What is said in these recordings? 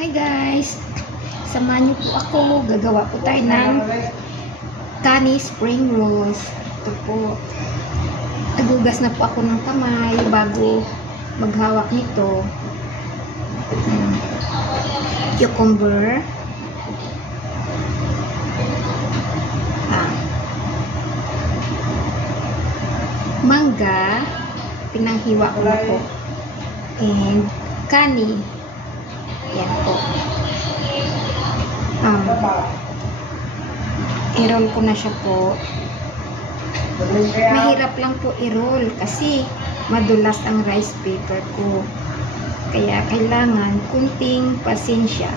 Hi guys! Samahan niyo po ako. Gagawa po tayo ng Kani spring rolls. Ito po. Nagugas na po ako ng kamay bago maghawak nito. Cucumber. Mangga. Pinanghiwa ko na po. And kani. Yan po. I-roll ko na siya po. Mahirap lang po i-roll kasi madulas ang rice paper ko. Kaya kailangan kunting pasensya.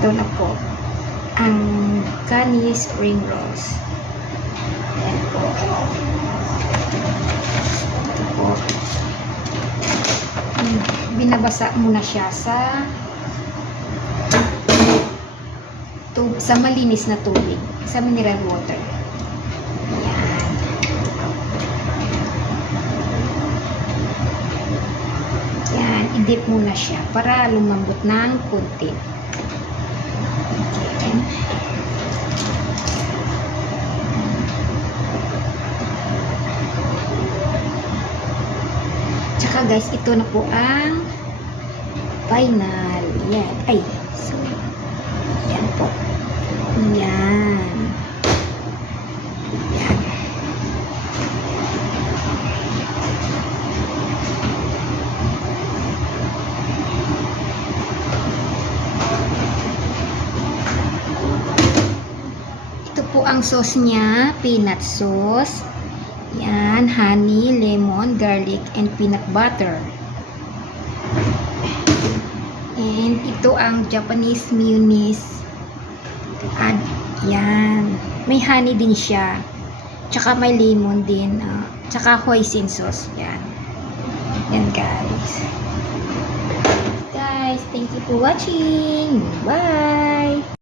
Ito na po ang Kani spring rolls. Yan po. Ito po. Binabasa muna siya sa malinis na tubig, sa mineral water. Yan. Yan, i-dip muna siya para lumambot ng konti. Okay. Tsaka guys, ito na po ang final. Yan. Ay, sorry. Yan po. Yan. Yan. Ito po ang sauce niya. Peanut sauce. Yan. Honey, lemon, garlic, and peanut butter. And ito ang Japanese mayonnaise. At yan. May honey din siya. Tsaka may lemon din. Tsaka hoisin sauce. Yan. Yan guys. Guys, thank you for watching. Bye!